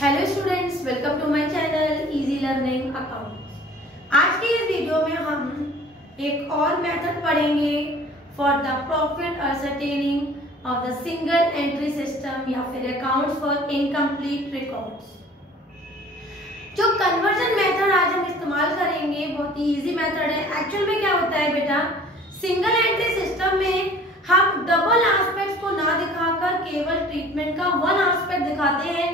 Hello students, welcome to my channel easy learning account. आज के इस वीडियो में हम एक और मेथड पढ़ेंगे for the profit ascertaining of the single entry system या फिर अकाउंट्स फॉर इनकम्प्लीट रिकॉर्ड्स। जो कन्वर्जन मेथड आज हम इस्तेमाल करेंगे बहुत ही इजी मेथड है। एक्चुअल में क्या होता है बेटा, सिंगल एंट्री सिस्टम में हम डबल एस्पेक्ट्स को ना दिखाकर केवल ट्रीटमेंट का वन एस्पेक्ट दिखाते हैं,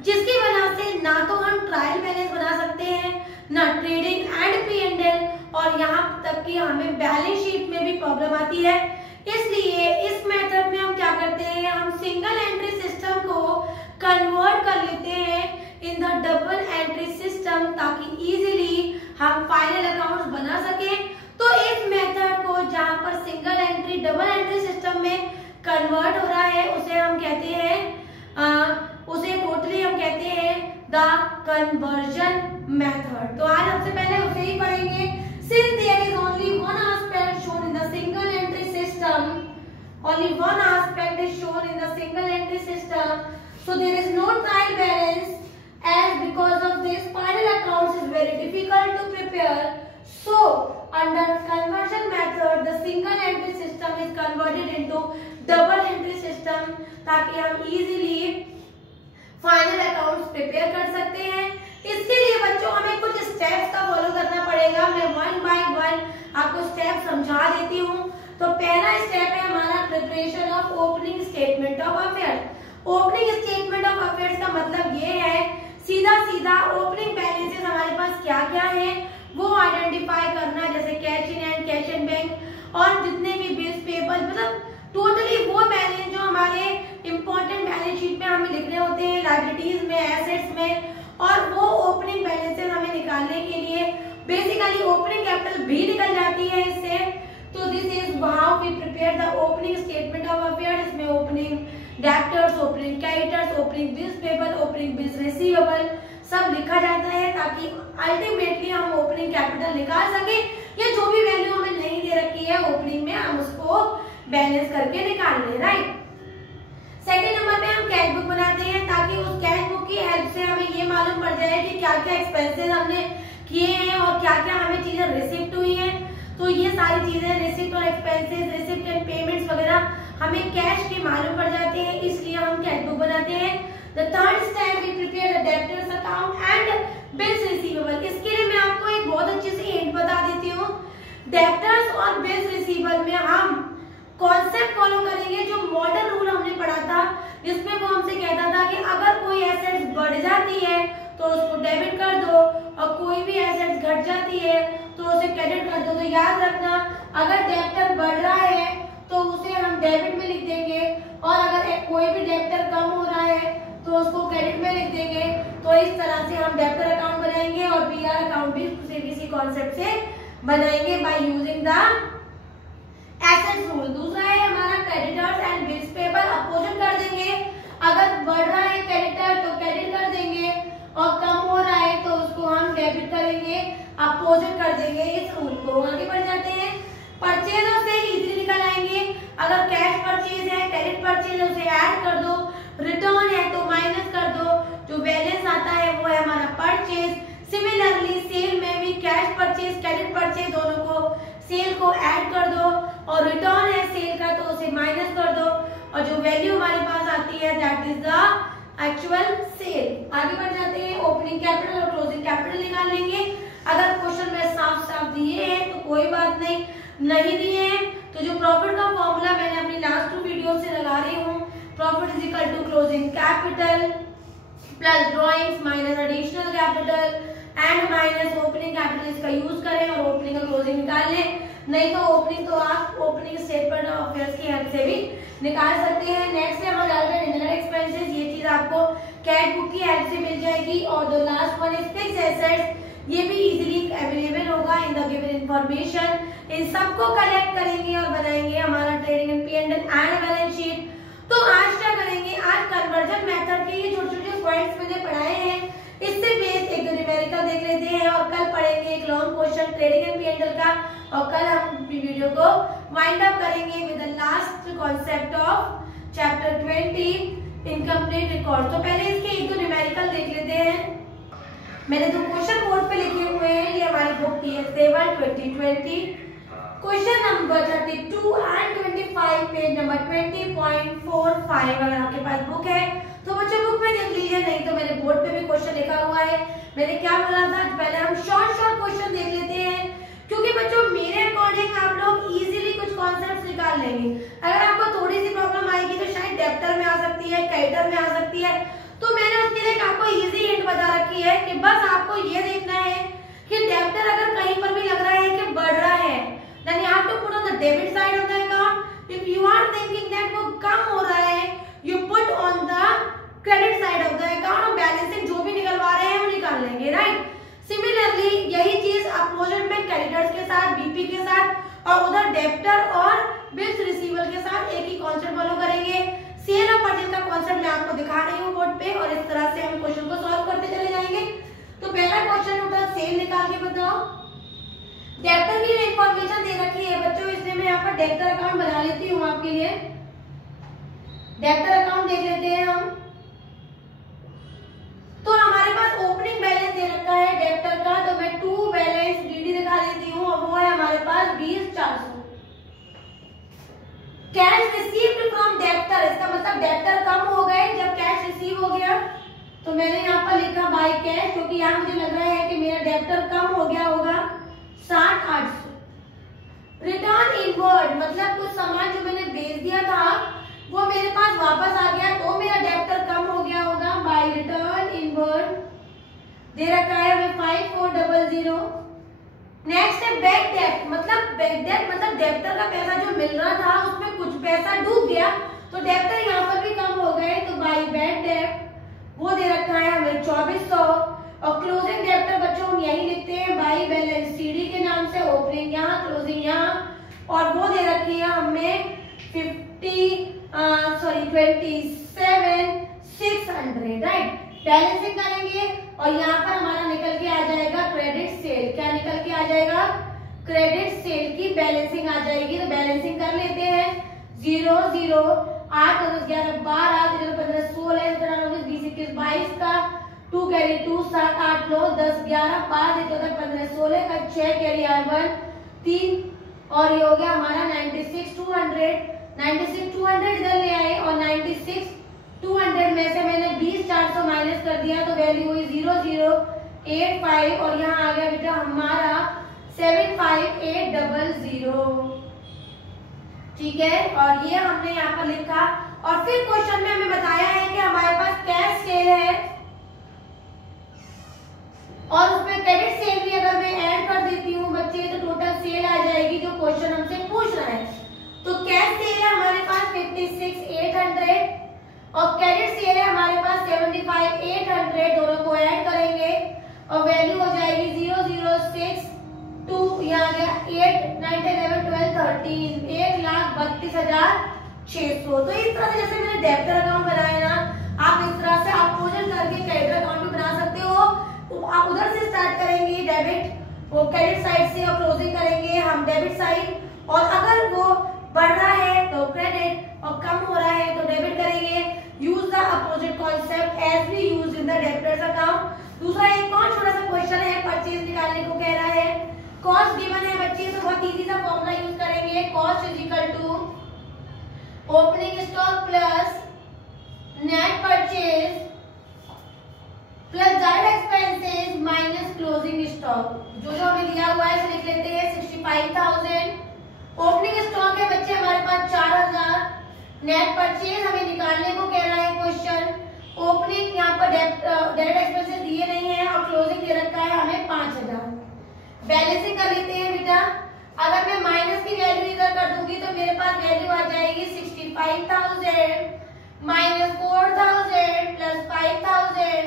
जिसकी वजह से ना तो हम ट्रायल बैलेंस बना सकते हैं, ना ट्रेडिंग एंड P&L, और यहाँ तक कि हमें बैलेंस शीट में भी प्रॉब्लम आती है। इसलिए इस मेथड में हम क्या करते हैं, हम सिंगल एंट्री सिस्टम को कन्वर्ट कर लेते हैं in the double entry system, ताकि इजीली हम फाइनल अकाउंट्स बना सकें। तो इस मेथड को जहाँ पर single entry double entry system में कन्वर्ट हो रहा है उसे हम कहते हैं उसे टोटली हम कहते हैं द कन्वर्जन मेथड। तो आज सबसे पहले उसे ही पढ़ेंगे। Since there is only one aspect shown in the single entry system, only one aspect is shown in the single entry system, so there is no trial balance, as because of this final accounts is very difficult to prepare. So under conversion method the single entry system is converted into double entry system, ताकि हम easily final accounts prepare कर सकते हैं। इसके लिए बच्चों हमें कुछ स्टेप्स का फॉलो करना पड़ेगा। मैं वन बाय वन आपको स्टेप समझा देती हूँ। तो पहला स्टेप है हमारा preparation of opening statement of affairs. Opening statement of affairs का मतलब ये है सीधा सीधा ओपनिंग बैलेंसेस हमारे पास क्या क्या है वो आइडेंटिफाई करना, जैसे cash in and cash in bank और जितने भी बिल्स पेपर्स, मतलब टोटली वो बैलेंस जो हमारे इंपॉर्टेंट बैलेंस शीट में हमें लिखने होते हैं, लायबिलिटीज में, एसेट्स में, और वो ओपनिंग बैलेंसेस हमें निकालने के लिए बेसिकली ओपनिंग कैपिटल भी निकल जाती है इससे। तो this is how we prepare the opening statement of affairs. इसमें opening debtors, opening creditors, opening bills payable, opening bills receivable सब लिखा जाता है, ताकि अल्टीमेटली हम ओपनिंग कैपिटल निकाल सके या जो भी वैल्यू हमें नहीं दे रखी है ओपनिंग में हम उसको बैलेंस करके निकाल लें, राइट। सेकेंड नंबर पे हम कैश बुक बनाते हैं, ताकि उस कैश बुक की हेल्प से हमें ये मालूम पड़ जाए कि क्या क्या एक्सपेंसेस हमने किए हैं और क्या क्या हमें चीजें रिसिप्ट हुई हैं। तो ये सारी चीजें रिसिप्ट और एक्सपेंसेस, रिसिप्ट एंड पेमेंट्स वगैरह हमें कैश के मालूम पड़ जाते हैं, इसलिए हम कैश बुक बनाते हैं। The third step we prepare the debtors account and bills receivable. इसके लिए मैं आपको एक बहुत अच्छी सी हिंट बता देती हूँ। डेब्टर्स और बिल्स रिसीवेबल में हम कॉन्सेप्ट फॉलो करेंगे जो मॉडल रूल हमने पढ़ा था, जिसमें वो हमसे कहता था कि अगर कोई एसेट्स बढ़ जाती है तो उसको डेबिट कर दो और कोई भी एसेट्स घट जाती है तो उसे क्रेडिट कर दो। तो याद रखना, अगर डेब्टर बढ़ रहा है तो उसे हम डेबिट में लिख देंगे, और अगर कोई भी डेब्टर कम हो रहा है तो उसको क्रेडिट में लिख देंगे। तो इस तरह से हम डेब्टर अकाउंट बनाएंगे और PR अकाउंट भी किसी कॉन्सेप्ट से बनाएंगे by using the assets rule. दूसरा है हमारा creditors and bills payable. Opposite कर देंगे, अगर बढ़ रहा है क्रेडिटर तो क्रेडिट कर देंगे और कम हो रहा है तो उसको हम डेबिट करेंगे, अपोजिट कर देंगे। इस रूल को आगे बढ़ जाते हैं। परचेज से इजीली निकल आएंगे। अगर कैश परचेज है, क्रेडिट परचेज है, उसे ऐड कर दो, रिटर्न है तो माइनस कर दो, जो बैलेंस आता है वो है हमारा परचेज। सिमिलरली सेल में भी कैश परचेज, क्रेडिट परचेज दोनों को, सेल को ऐड कर दो, और रिटर्न है सेल का तो उसे माइनस कर दो, और जो वैल्यू हमारे पास आती है that is the actual sale. आगे बढ़ जाते हैं। ओपनिंग कैपिटल और क्लोजिंग कैपिटल निकाल लेंगे। अगर क्वेश्चन में साफ साफ दिए हैं तो कोई बात नहीं, नहीं दिए हैं तो जो प्रॉफिट का फॉर्मूला मैंने अपनी लास्ट 2 वीडियो से लगा रही हूँ, profit is equal to closing capital plus drawings minus additional capital and minus opening capital, इसका यूज करें और ओपनिंग और क्लोजिंग निकाल लें। नहीं तो ओपनिंग तो आप ओपनिंग स्टेटमेंट ऑफ अफेयर्स की हेल्प से भी निकाल सकते हैं। नेक्स्ट है हमारा इंटरनल एक्सपेंसेस। ये चीज आपको कैश बुक की हेल्प से मिल जाएगी। और the last one is fixed assets. ये भी इजीली अवेलेबल होगा इन द गिवन इंफॉर्मेशन। इन सबको कलेक्ट करेंगे और बनाएंगे हमारा trading and P&L and balance sheet. तो आज क्या करेंगे, आज कन्वर्जन मेथड के ये छोटे छोटे पॉइंट्स मैंने पढ़ाए हैं, इससे बेस एक न्यूमेरिकल देख लेते हैं और कल पढ़ेंगे एक long question trading and P&L का, और कल हम वीडियो को वाइंड अप करेंगे with the last concept of chapter 20 incomplete record. तो पहले इसके एक दो न्यूमेरिकल देख मैंने जो क्वेश्चन बोर्ड पे लिखे हुए हैं ये हमारी book TS7 2020 question number 32 and 25 page number 20.45। अगर आपके पास बुक है तो बच्चों बुक में देख लीजिए, नहीं तो मेरे बोर्ड पे भी क्वेश्चन लिखा हुआ है। मैंने क्या बोला था, पहले हम शॉर्ट क्वेश्चन देख लेते हैं, क्योंकि बच्चों मेरे अकॉर्डिंग आप लोग इजीली कुछ कॉन्सेप्ट्स निकाल लेंगे। अगर आपको थोड़ी सी प्रॉब्लम आएगी तो शायद डेप्टर में आ सकती है, कैटर में आ सकती है। तो मैंने उसके लिए आपको इजी हिंट बता रखी है कि बस आपको ये देखना है कि डेप्टर अगर कहीं पर भी लग रहा है कि बढ़ रहा है, then you have to put on the debit side of the account. If you are thinking that वो कम हो रहा है, you put on the credit side of the account और बैलेंसिंग जो भी निकलवा रहे हैं वो निकाल लेंगे, राइट। सिमिलरली यही चीज अपोजिट में क्रेडिटर्स के साथ, बीपी के साथ और उधर डेप्टर और बिल्स रिसीवर के साथ एक ही कॉन्सेप्ट फॉलो करेंगे। सेल और परचेज का कॉन्सेप्ट मैं आपको दिखा रही हूँ बोर्ड पे और इस तरह से हम क्वेश्चन को सॉल्व करते चले जाएंगे। तो पहला क्वेश्चन होता है सेल निकाल के बताओ। डेप्टर की इंफॉर्मेशन दे रखी है बच्चों, इसलिए मैं यहाँ पर डेप्टर अकाउंट बना लेती हूँ आपके लिए। डेप्टर अकाउंट देख लेते हैं हम। तो हमारे पास ओपनिंग बैलेंस दे रखा है डेप्टर का, तो मैं टू बैलेंस डीडी दिखा देती हूँ और वो है हमारे पास 20,400। कैश रिसीव्ड फ्रॉम डेप्टर, इसका मतलब डेप्टर कम हो गए जब कैश रिसीव हो गया। तो मैंने यहाँ पर लिखा बाय कैश, क्योंकि यहाँ मुझे लग रहा है कि मेरा डेप्टर कम हो गया होगा 60,800। रिटर्न इनवर्ड मतलब कुछ सामान जो मैंने भेज दिया था वो मेरे पास वापस आ गया, तो मेरा डेप्टर कम हो गया होगा बाय रिटर्न इनवर्ड। दे रखा है हमें 5400। नेक्स्ट है बैक डेप्ट, मतलब बैक डेप्ट मतलब डेप्टर का पैसा जो मिल रहा था उसमें कुछ पैसा डूब गया, तो डेप्टर यहाँ पर भी कम हो गए, तो बाय बैक डेप्ट वो दे रखा है हमें 2400। और क्लोजिंग डेप्टर बच्चों हम यही लिखते हैं बाय बैलेंस सीडी के नाम से, ओपनिंग यहाँ क्लोजिंग यहाँ, और वो दे रखी है हमें 27,600, राइट। बैलेंसिंग करेंगे और यहाँ पर हमारा निकल के आ जाएगा क्रेडिट सेल। क्या निकल के आ जाएगा? क्रेडिट सेल की बैलेंसिंग आ जाएगी। तो बैलेंसिंग कर लेते हैं। 0 0 8 10 11 12 13 15 16 17 19 20 21 22 का 2 कैरी 2 7 8 9 10 11 12 14 15 16 का 6 कैरी 1 3 और ये हो गया हमारा 96,200 इधर ले आए और 96,200 में से मैंने 20,400 माइनस कर दिया, तो वैल्यू हुई 0085 और यहाँ आ गया बेटा हमारा 75,800। ठीक है, और ये हमने यहाँ पर लिखा। और फिर क्वेश्चन में हमें बताया है कि हमारे पास कैश सेल है और उसमें क्रेडिट सेल भी अगर मैं ऐड कर देती हूँ बच्चे तो टोटल सेल आ जाएगी जो क्वेश्चन हमसे पूछ रहा है। तो कैश सेल है हमारे पास 56,800 और क्रेडिट सेल है हमारे पास 75,800, दोनों को ऐड करेंगे और वैल्यू हो जाएगी 0062, यहाँ गया 8 9 10 11 12 13 1,32,600। तो इस तरह से जैसे मैंने डेबिटर अकाउंट बनाया ना, आप इस तरह से अपोजिट करके क्रेडिट अकाउंट भी बना सकते हो। तो आप उधर से स्टार्ट करेंगे डेबिट, वो क्रेडिट साइड से और क्लोजिंग करेंगे हम डेबिट साइड, और अगर वो बढ़ रहा है तो क्रेडिट और कम हो रहा है तो डेबिट करेंगे। Use the opposite concept as we use in the debtors account. दूसरा एक और छोटा सा क्वेश्चन है, परचेज निकालने को कह रहा है। कॉस्ट गिवन है बच्चे, तो बहुत इजी सा फॉर्मूला यूज करेंगे। Cost is equal to opening stock plus net purchase plus direct expenses minus closing stock. जो जो हमें दिया हुआ है इसे लिख लेते हैं 65,000। ओपनिंग स्टॉक है बच्चे हमारे पास 4,000। नेट परचेज हमें निकालने को कह रहा है क्वेश्चन। ओपनिंग यहाँ पर डायरेक्ट एक्सपेंसेस दिए नहीं है और क्लोजिंग दे रखा है हमें 5,000। बैलेंसिंग कर लेते हैं बेटा। अगर मैं माइनस की वैल्यू इधर कर दूंगी तो मेरे पास वैल्यू आ जाएगी 65,000 minus 4,000 plus 5,000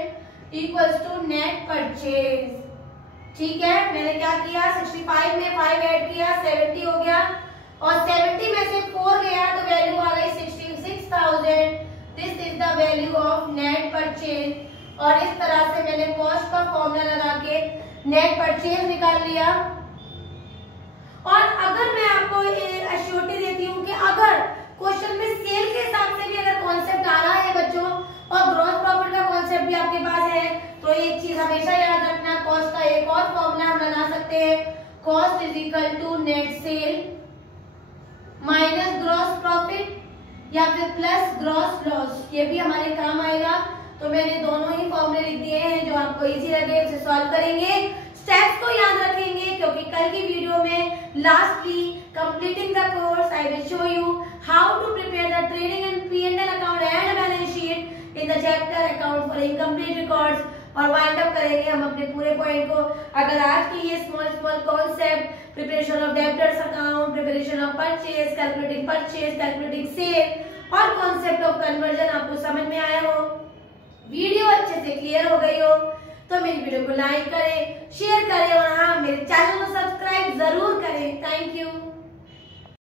equals to net purchase. ठीक है, मैंने क्या किया 65 में 5 ऐड किया 70 हो गया और 70 में से 4 गया तो वैल्यू आ गई 66,000। This is the value of net purchase. और इस तरह से मैंने कॉस्ट का फॉर्मूला लगा के नेट परचेज निकाल लिया। और अगर मैं आपको एश्योरिटी देती हूँ कि अगर क्वेश्चन में सेल के हिसाब से भी अगर कॉन्सेप्ट आ रहा है बच्चों और ग्रॉस प्रॉफिट का कॉन्सेप्ट भी आपके पास है, तो एक चीज हमेशा याद रखना cost is equal to net sale minus gross profit या फिर प्लस ग्रॉस लॉस, ये भी हमारे काम आएगा। तो मैंने दोनों ही फॉर्मूले लिख दिए हैं, जो आपको इजी लगे उसे सॉल्व करेंगे। स्टेप्स को याद रखेंगे क्योंकि कल की वीडियो में lastly completing the course I will show you how to prepare the trading and P&L account and balance sheet in the chapter account for incomplete records, और वाइंड अप करेंगे हम अपने पूरे पॉइंट को। अगर आज की ये small concept preparation of debtors account, preparation of purchase, calculating sale और कॉन्सेप्ट ऑफ कन्वर्जन आपको समझ में आया हो, वीडियो अच्छे से क्लियर हो गई हो, तो मेरी वीडियो को लाइक करें, शेयर करें और हाँ मेरे चैनल को सब्सक्राइब जरूर करें। Thank you.